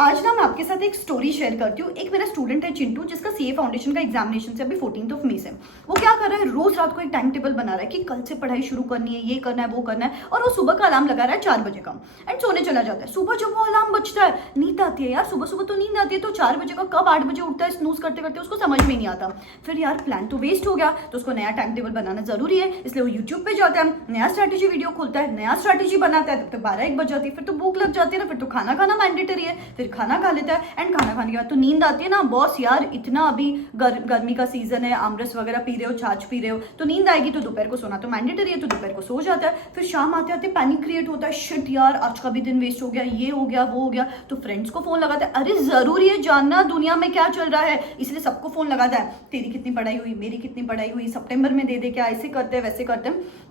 आज ना मैं आपके साथ एक स्टोरी शेयर करती हूँ। एक मेरा स्टूडेंट है चिंटू, जिसका सीए फाउंडेशन का एग्जामिनेशन से अभी 14 मई से। वो क्या कर रहा है, रोज रात को एक टाइम टेबल बना रहा है कि कल से पढ़ाई शुरू करनी है, ये करना है, वो करना है। और वो सुबह का अलार्म लगा रहा है 4 बजे का एंड सोने चला जाता है। सुबह जब वो अलार्म बजता है, नींद आती है यार, सुबह सुबह तो नींद आती है, तो 4 बजे का कब 8 बजे उठता है स्नूज करते करते उसको समझ में नहीं आता। फिर यार प्लान तो वेस्ट हो गया, तो उसको नया टाइम टेबल बनाना जरूरी है। इसलिए वो यूट्यूब पे जाता है, नया स्ट्रैटेजी वीडियो खोलता है, नया स्ट्रैटेजी बनाता है। तब तक 12-1 बज जाती है, फिर तो भूख लग जाती है ना, फिर तो खाना खाना मैंडेटरी है। फिर खाना खा लेता है एंड खाना खाने के बाद तो नींद आती है ना। बॉस यार इतना अभी गर्मी का सीजन है, आमरस वगैरह पी रहे हो, छाछ पी रहे हो, तो नींद आएगी, तो दोपहर को सोना तो मैंडेटरी है, तो दोपहर को सो जाता है। फिर शाम आते आते पैनिक क्रिएट होता है, शिट यार आज का भी दिन वेस्ट हो गया, ये हो गया, वो हो गया। तो फ्रेंड्स को फोन लगाता है, अरे जरूरी है जानना दुनिया में क्या चल रहा है, इसलिए सबको फोन लगाता है। तेरी कितनी पढ़ाई हुई, मेरी कितनी पढ़ाई हुई, सितंबर में दे दे क्या, ऐसे करते हैं वैसे करते हैं।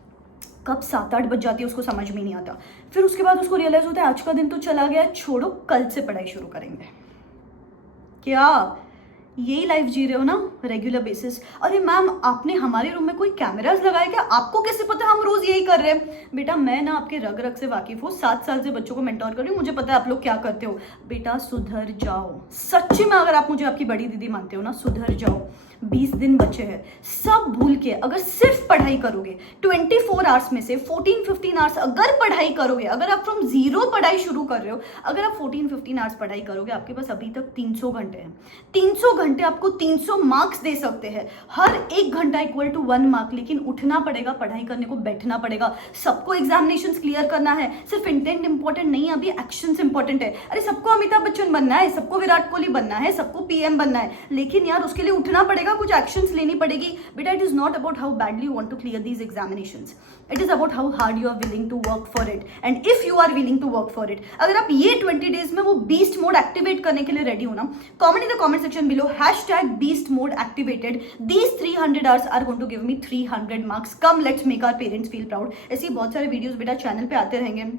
कब 7-8 बज जाती है उसको समझ में नहीं आता। फिर उसके बाद उसको रियलाइज होता है आज का दिन तो चला गया, छोड़ो कल से पढ़ाई शुरू करेंगे। क्या यही लाइफ जी रहे हो ना रेगुलर बेसिस? अरे मैम आपने हमारे रूम में कोई कैमरास लगाए क्या? आपको कैसे पता हम रोज यही कर रहे हैं? बेटा मैं ना आपके रग रग से वाकिफ हूँ, 7 साल से बच्चों को मेंटोर कर रही हूँ, मुझे पता है आप लोग क्या करते हो। बेटा सुधर जाओ, सच्ची में अगर आप मुझे आपकी बड़ी दीदी मानते हो ना, सुधर जाओ। 20 दिन बचे हैं, सब भूल के अगर सिर्फ पढ़ाई करोगे 24 आवर्स में से 14-15 आवर्स अगर पढ़ाई करोगे, अगर आप फ्रॉम जीरो पढ़ाई शुरू कर रहे हो, अगर आप 14-15 आवर्स पढ़ाई करोगे, आपके पास अभी तक 300 घंटे हैं। 300 घंटे आपको 300 मार्क्स दे सकते हैं। हर 1 घंटा इक्वल टू 1 मार्क। लेकिन उठना पड़ेगा, पढ़ाई करने को बैठना पड़ेगा। सबको एग्जामिनेशन क्लियर करना है, सिर्फ इंटेंट इंपॉर्टेंट नहीं, अभी एक्शंस इंपॉर्टेंट है। अरे सबको अमिताभ बच्चन बनना है, सबको विराट कोहली बनना है, सबको पीएम बनना है, लेकिन यार उसके लिए उठना पड़ेगा, कुछ एक्शंस लेनी पड़ेगी। बेटा it is not about how badly you want to clear these examinations, it is about how hard you are willing to work for it and if you are willing to work for it. अगर आप ये 20 days में वो beast mode activate करने के लिए ready हो ना, comment in the comment section below #beast mode activated. These 300 hours are going to give me 300 marks. Come let's make our parents feel proud. ऐसी बहुत सारे वीडियोस बेटा चैनल पे आते रहेंगे।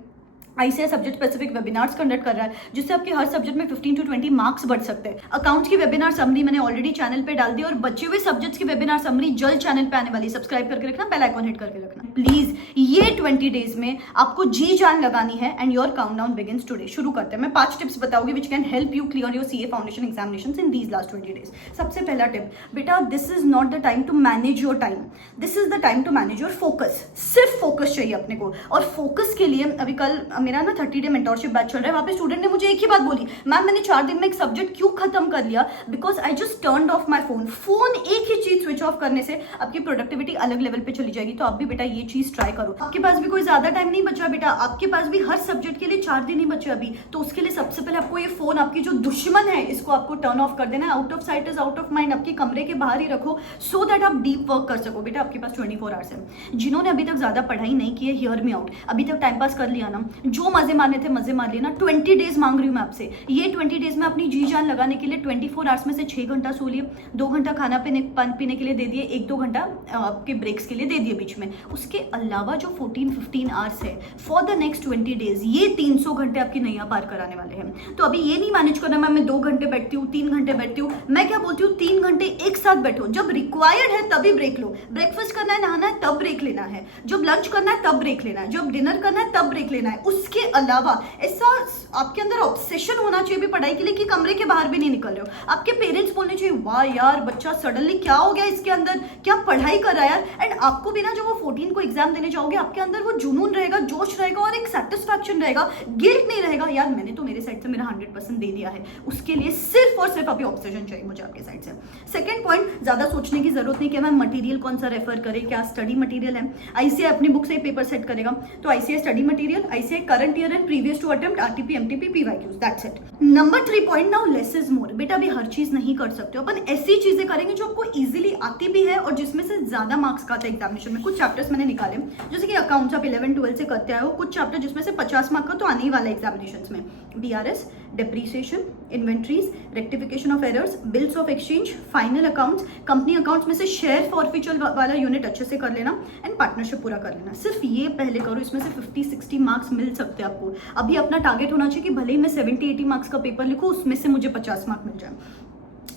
ICI subject specific webinars conduct कर रहा है, जिससे आपके हर सब्जेक्ट में 15 to 20 मार्क्स बढ़ सकते हैं। अकाउंट्स की वेबिनार समरी मैंने ऑलरेडी चैनल पे डाल दी, और बचे हुए सब्जेक्ट्स की वेबिनार समरी जल्द चैनल पे आने वाली। सब्सक्राइब करके रखना, बेल आइकॉन हिट करके रखना प्लीज। ये 20 डेज में आपको जी जान लगानी है and your countdown begins today. शुरू करते हैं। मैं 5 टिप्स बताऊंगी which can help you clear your CA foundation examinations in these last 20 days. सबसे पहला टिप, बेटा this is not the time to manage your time, this is the time to manage your focus. सिर्फ focus चाहिए अपने को, और focus के लिए अभी कल मेरा ना 30 डे मेंटोरशिप बैच चल रहा है। वहां पे स्टूडेंट ने मुझे एक ही बात बोली, मैम मैंने 4 दिन में एक सब्जेक्ट क्यों खत्म कर लिया? Because I just turned of my phone. Phone एक ही चीज स्विच ऑफ करने से आपकी प्रोडक्टिविटी अलग लेवल पे चली जाएगी। तो आप भी बेटा ये चीज ट्राई करो। आपके पास भी कोई ज्यादा टाइम नहीं बचा बेटा, आपके पास भी हर सब्जेक्ट के लिए 4 दिन ही बचे अभी। तो उसके लिए सबसे पहले आपको ये फोन, आपकी जो दुश्मन है, इसको आपको टर्न ऑफ कर देना है। Out of site is out of mind, आपके कमरे के बाहर ही रखो, सो दैट आप डीप वर्क कर सको। बेटा आपके पास 24 आवर्स है। जिन्होंने अभी तक ज्यादा पढ़ाई नहीं की है, हियर मी आउट, अभी तक टाइम पास कर लिया ना, जो मजे मारने थे मजे मार लिए ना, 20 डेज मांग रही हूँ मैं आपसे। ये 20 डेज में अपनी जी जान लगाने के लिए 24 आवर्स में से 6 घंटा सो लिए, 2 घंटा खाना पीने के लिए दे दिए, 1-2 घंटा आपके ब्रेक्स के लिए दे दिए बीच में। उसके अलावा जो 14-15 आवर्स है फॉर द नेक्स्ट 20 डेज, ये 300 घंटे आपकी नैया पार कराने वाले हैं। तो अभी ये नहीं मैनेज करना मैं 2 घंटे बैठती हूँ, 3 घंटे बैठती हूँ। मैं क्या बोलती हूँ, 3 घंटे एक साथ बैठो। जब रिक्वायर्ड है तभी ब्रेक लो। ब्रेकफास्ट करना है, नहाना है, तब ब्रेक लेना है। जब लंच करना है तब ब्रेक लेना है। जब डिनर करना है तब ब्रेक लेना है। उसके अलावा ऐसा आपके अंदर ऑब्सेशन होना चाहिए भी पढ़ाई के लिए कि कमरे के बाहर भी नहीं निकल रहे हो। आपके पेरेंट्स बोलने चाहिए, वाह यार बच्चा सडनली क्या हो गया इसके अंदर, क्या पढ़ाई कर रहा है यार। एंड आपको भी ना जब वो 14 को एग्जाम देने जाओगे, आपके अंदर वो जुनून रहेगा, जोश रहेगा, और एक सेटिस्फैक्शन रहेगा, गिल्ट नहीं रहेगा, यार मैंने तो मेरे साइड से मेरा 100% दे दिया है। उसके लिए सिर्फ और सिर्फ अभी ऑब्सेशन चाहिए मुझे आपके साइड से। सेकंड पॉइंट, ज्यादा सोचने की जरूरत नहीं कि मैं मटेरियल कौन सा रेफर करे, क्या स्टडी मटेरियल है। आईसीआई अपनी बुक से पेपर सेट करेगा, तो ICI study material, ICI current year and previous two attempt, RTP, MTP, PYQs, that's it. Number 3 point, now less is more. बेटा अभी हर चीज नहीं कर सकते हो, अपन ऐसी चीजें करेंगे जो आपको इजीली आती भी है और जिसमें से ज्यादा मार्क्स का आता है एग्जामिनेशन में। कुछ चैप्टर्स मैंने निकाले, जैसे कि अकाउंट्स आप 11-12 से करते आए हो, कुछ चैप्टर जिसमें से 50 मार्क का तो आने ही वाला है एग्जामिनेशन में। BRS, depreciation, inventories, rectification of errors, bills of exchange, final accounts, company accounts में से शेयर फॉरफिचर वाला यूनिट अच्छे से कर लेना एंड पार्टनरशिप पूरा कर लेना। सिर्फ ये पहले करो, इसमें से 50-60 मार्क्स मिल सकते हैं आपको। अभी अपना टारगेट होना चाहिए कि भले ही मैं 70-80 मार्क्स का पेपर लिखूं, उसमें से मुझे 50 मार्क मिल जाए।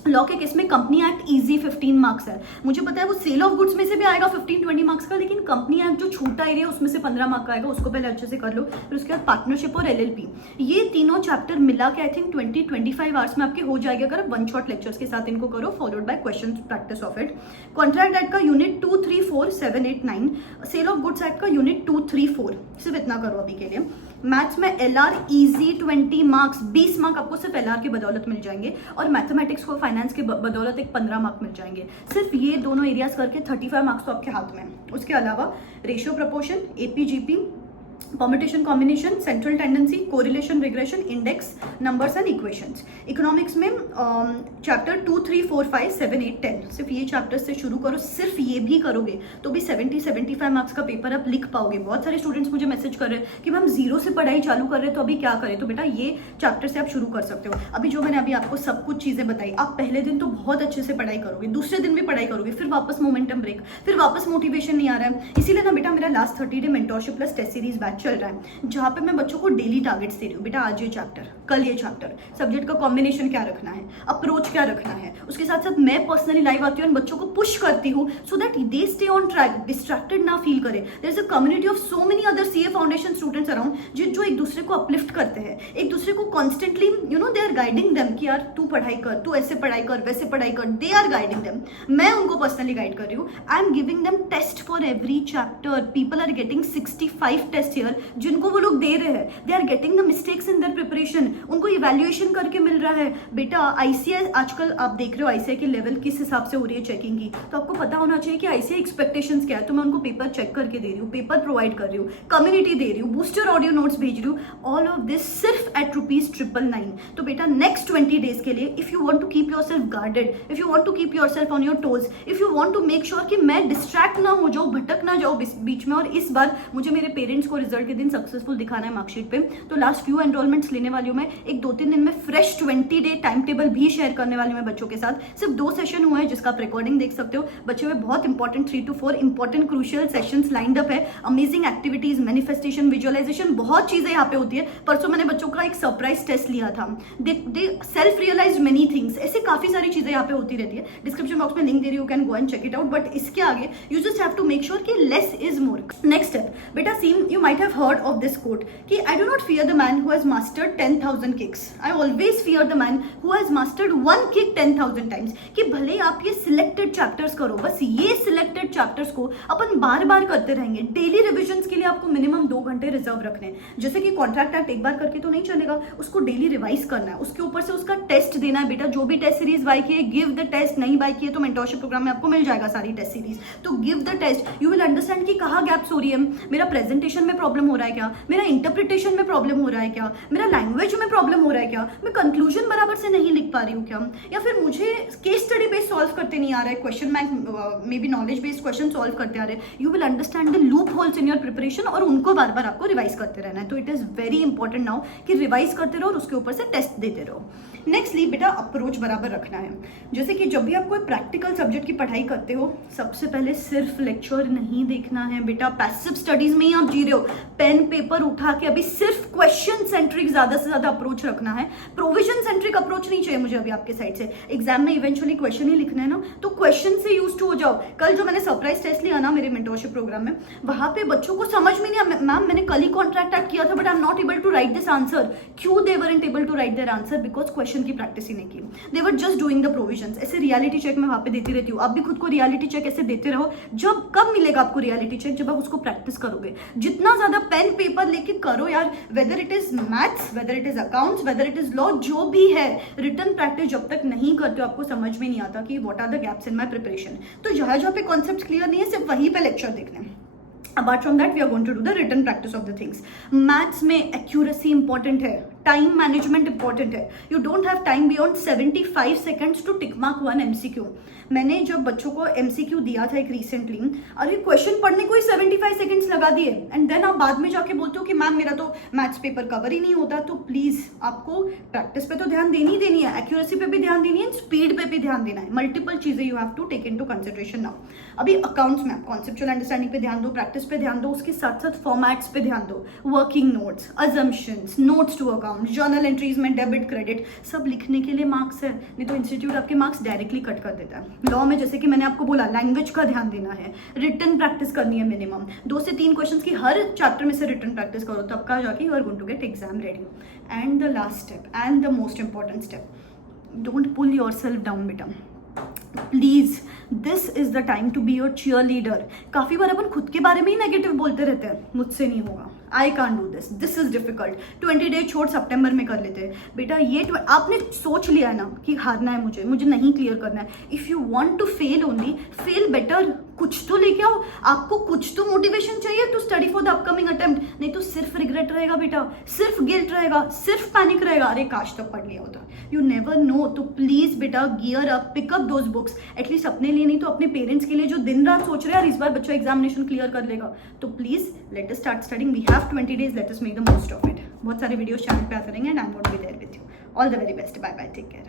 लॉ के केस में कंपनी एक्ट इजी 15 मार्क्स है। मुझे पता है वो सेल ऑफ गुड्स में से भी आएगा 15-20 मार्क्स का, लेकिन कंपनी एक्ट जो छोटा एरिया उसमें से 15 मार्क का आएगा, उसको पहले अच्छे से कर लो। फिर उसके बाद पार्टनरशिप और LLP, ये तीनों चैप्टर मिला के आई थिंक 20-25 आवर्स में आपके हो जाएगा अगर आप वन शॉट लेक्चर्स के साथ इनको करो, followed by question practice of it. Contract act का unit 2, 3, 4, 7, 8, 9, sale of goods act का यूनिट 2, 3, 4, सिर्फ इतना करो अभी के लिए। मैथ्स में LR इजी 20 मार्क्स, 20 मार्क आपको सिर्फ LR के बदौलत मिल जाएंगे, और मैथमेटिक्स को फाइनेंस के बदौलत एक 15 मार्क मिल जाएंगे। सिर्फ ये दोनों एरियाज करके 35 मार्क्स तो आपके हाथ में है। उसके अलावा ratio proportion, APGP, permutation combination, central tendency, correlation regression, index, numbers and equations. Economics में चैप्टर 2, 3, 4, 5, 7, 8, 10, सिर्फ ये चैप्टर से शुरू करो। सिर्फ ये भी करोगे तो भी 70-75 मार्क्स का पेपर आप लिख पाओगे। बहुत सारे स्टूडेंट्स मुझे मैसेज कर रहे हैं कि मैम जीरो से पढ़ाई चालू कर रहे हैं तो अभी क्या करें, तो बेटा ये चैप्टर से आप शुरू कर सकते हो। अभी जो मैंने अभी आपको सब कुछ चीजें बताई, आप पहले दिन तो बहुत अच्छे से पढ़ाई करोगे, दूसरे दिन भी पढ़ाई करोगे, फिर वापस मोमेंटम ब्रेक, फिर वापस मोटिवेशन नहीं आ रहा है। इसीलिए ना बेटा मेरा last 30 day mentorship plus test series batch चल रहा है, जहां पे मैं बच्चों को डेली टारगेट्स दे रही हूँ। बेटा आज ये चैप्टर, कल ये चैप्टर, सब्जेक्ट का कॉम्बिनेशन क्या रखना है, अप्रोच क्या रखना है। उसके साथ साथ मैं पर्सनली लाइव आती हूँ और बच्चों को पुश करती हूँ so that they stay on track, distracted ना फील करे। There is a community of so many other CA foundation students around जो एक दूसरे को अपलिफ्ट करते हैं, एक दूसरे को constantly they are guiding them कि यार तू पढ़ाई कर, तू ऐसे पढ़ाई कर, वैसे पढ़ाई कर। दे आर गाइडिंग देम, मैं उनको पर्सनली गाइड कर रही हूँ। I am giving them test for every chapter. People are getting 65 test here जिनको वो लोग दे रहे हैं। They are getting the mistakes in their preparation, उनको इवैल्यूएशन करके मिल रहा है। बेटा ICAI आजकल आप देख रहे हो ICAI की लेवल किस हिसाब से हो रही है चेकिंग की, तो आपको पता होना चाहिए कि ICAI एक्सपेक्टेशंस क्या है। तो मैं उनको पेपर चेक करके दे रही हूँ, पेपर प्रोवाइड कर रही हूँ, कम्युनिटी दे रही हूँ, बूस्टर ऑडियो नोट्स भेज रही हूँ, ऑल ऑफ दिस सिर्फ एट ₹999। तो बेटा नेक्स्ट 20 डेज के लिए if you want to keep yourself guarded, if you want to keep yourself on your toes, if you want to make sure कि मैं डिस्ट्रैक्ट ना हो जाऊँ, भटक ना जाऊँ बीच में, और इस बार मुझे मेरे पेरेंट्स को रिजल्ट के दिन सक्सेसफुल दिखाना है मार्कशीट पे, तो लास्ट फ्यू एनरोलमेंट्स लेने वाली हूँ मैं। एक 2-3 दिन में फ्रेश 20 डे टाइम टेबल भी शेयर करने वाली हूँ मैं बच्चों के साथ। सिर्फ 2 सेशन हुए हैं जिसका आप रिकॉर्डिंग देख सकते हो। बच्चों में बहुत important 3 to 4 important crucial sessions lined up है। अमेजिंग एक्टिविटीज, मैनिफेस्टेशन, विजुअलाइजेशन, बहुत चीजें यहाँ पे होती है। परसों मैंने बच्चों का एक सरप्राइज टेस्ट लिया था, they self realise many things. ऐसे काफी सारी चीजें यहाँ पे होती रहती है। डिस्क्रिप्शन बॉक्स में लिंक दे रही हूँ, can go and check it out. But इसके आगे you just have to make sure कि less is more. Next step बेटा, seen you might have heard of this quote कि I do not fear the man who has mastered 10,000 kicks, I always fear the man who has mastered one kick 10,000 times। कि भले आप ये selected chapters करो, बस ये selected chapters को अपन बार बार करते रहेंगे। डेली रिविजन्स के लिए आपको मिनिमम 2 घंटे रिजर्व रखने हैं। जैसे कि कॉन्ट्रैक्ट एक्ट एक बार करके तो नहीं चलेगा, उसको डेली रिवाइज करना है, उसके ऊपर से उसका टेस्ट देना है। बेटा जो भी टेस्ट सीरीज बाय किए, गिव द टेस्ट। नहीं बाय किए तो मेंटोरशिप प्रोग्राम में आपको मिल जाएगा सारी टेस्ट सीरीज। तो give the test, you will understand कि कहाँ गैप्स हो रही है। मेरा प्रेजेंटेशन में प्रॉब्लम हो रहा है क्या, मेरा इंटरप्रिटेशन में प्रॉब्लम हो रहा है क्या, मेरा लैंग्वेज में प्रॉब्लम हो रहा है क्या, मैं कंक्लूजन बराबर से नहीं लिख पा रही हूँ क्या, या फिर मुझे केस स्टडी बेस्ड सॉल्व करते नहीं आ रहा है, question bank may be knowledge based question solve करते आ रहे हैं। You will understand the loop holes in your preparation, और उनको बार बार आपको रिवाइज करते रहना है। तो it is very important now कि रिवाइज करते रहो और उसके ऊपर से टेस्ट देते रहो। नेक्स्टली बेटा अप्रोच बराबर रखना है। जैसे कि जब भी आप कोई प्रैक्टिकल सब्जेक्ट की पढ़ाई करते हो, सबसे पहले सिर्फ लेक्चर नहीं देखना है बेटा। पैसिव स्टडीज में ही आप जी रहे हो, पेन पेपर उठा के अभी सिर्फ क्वेश्चन सेंट्रिक ज्यादा से ज्यादा अप्रोच रखना है। प्रोविजन सेंट्रिक अप्रोच नहीं चाहिए मुझे अभी आपके साइड से। एग्जाम में इवेंचुअली क्वेश्चन ही लिखना है ना, तो क्वेश्चन से यूज टू हो जाओ। कल जो मैंने सरप्राइज टेस्ट लिया ना मेरे मेंटोरशिप प्रोग्राम में, वहां पे बच्चों को समझ में नहीं आया, मैम मैंने कल ही कॉन्ट्रैक्ट एक्ट किया था but I am not able to write this answer. क्यों they weren't able to write their answer? Because question की प्रैक्टिस ही नहीं की, they were just doing the provisions. ऐसे रियलिटी चेक में वहां पे देती रहती हूँ। आप भी खुद को रियलिटी चेक ऐसे देते रहो। जब कब मिलेगा आपको रियलिटी चेक? जब आप उसको प्रैक्टिस करोगे। जितना ज्यादा पेन पेपर लेके करो यार, whether it is maths, whether it is accounts, whether it is law, जो भी है, रिटन प्रैक्टिस जब तक नहीं करते हो आपको समझ में नहीं आता कि what are the gaps in my preparation. तो जहां पे कॉन्सेप्ट क्लियर नहीं है, सिर्फ वहीं पे लेक्चर देखने हैं। Apart from that, we are going to do the written practice of the things. Maths में accuracy important है, time management important है. You don't have time beyond 75 seconds to tick mark one MCQ. मैंने जब बच्चों को MCQ दिया था एक रिसेंटली, अरे क्वेश्चन पढ़ने को ही 75 सेकंड्स लगा दिए, एंड देन आप बाद में जाके बोलते हो कि मैम मेरा तो मैथ्स पेपर कवर ही नहीं होता। तो प्लीज आपको प्रैक्टिस पे तो ध्यान देनी है, एक्यूरेसी पे भी ध्यान देनी है, स्पीड पे भी ध्यान देना है। मल्टीपल चीजें you have to take into consideration now. अभी अकाउंट्स में कॉन्सेप्चुअल अंडरस्टैंडिंग पे ध्यान दो, प्रैक्टिस पे ध्यान दो, उसके साथ साथ फॉर्मेट्स पे ध्यान दो, working notes, assumptions, notes to account, account, journal entries में डेबिट क्रेडिट सब लिखने के लिए मार्क्स है, नहीं तो इंस्टीट्यूट आपके मार्क्स डायरेक्टली कट कर देता है। लॉ में जैसे कि मैंने आपको बोला लैंग्वेज का ध्यान देना है, रिटन प्रैक्टिस करनी है मिनिमम 2 से 3 क्वेश्चंस की हर चैप्टर में से रिटन प्रैक्टिस करो, तब कहा जाके you are going to get exam ready. And the last step and the most important step, don't pull yourself down बेटा, please this is the time to be your cheerleader. काफी बार अपन खुद के बारे में ही negative बोलते रहते हैं, मुझसे नहीं होगा, I can't do this, this is difficult, 20 days छोड़ सितंबर में कर लेते हैं बेटा। ये आपने सोच लिया है ना कि हारना है, मुझे नहीं क्लियर करना है, if you want to fail only fail better, कुछ तो लेके आओ, आपको कुछ तो मोटिवेशन चाहिए to study for the upcoming attempt, नहीं तो सिर्फ रिग्रेट रहेगा बेटा, सिर्फ गिल्ट रहेगा, सिर्फ पैनिक रहेगा, अरे काश तक पढ़ लिया होता, यू नेवर नो। तो प्लीज बेटा gear up, pickup those books, at least अपने लिए नहीं तो अपने पेरेंट्स के लिए जो दिन रात सोच रहे हैं इस बार बच्चा एग्जामिनेशन क्लियर कर लेगा। तो please let us start studying, we have 20 days, let us make the most of it. बहुत सारे वीडियोस चैनल पे आते रहेंगे and I am going to be there with you. All the very best, bye bye, take care.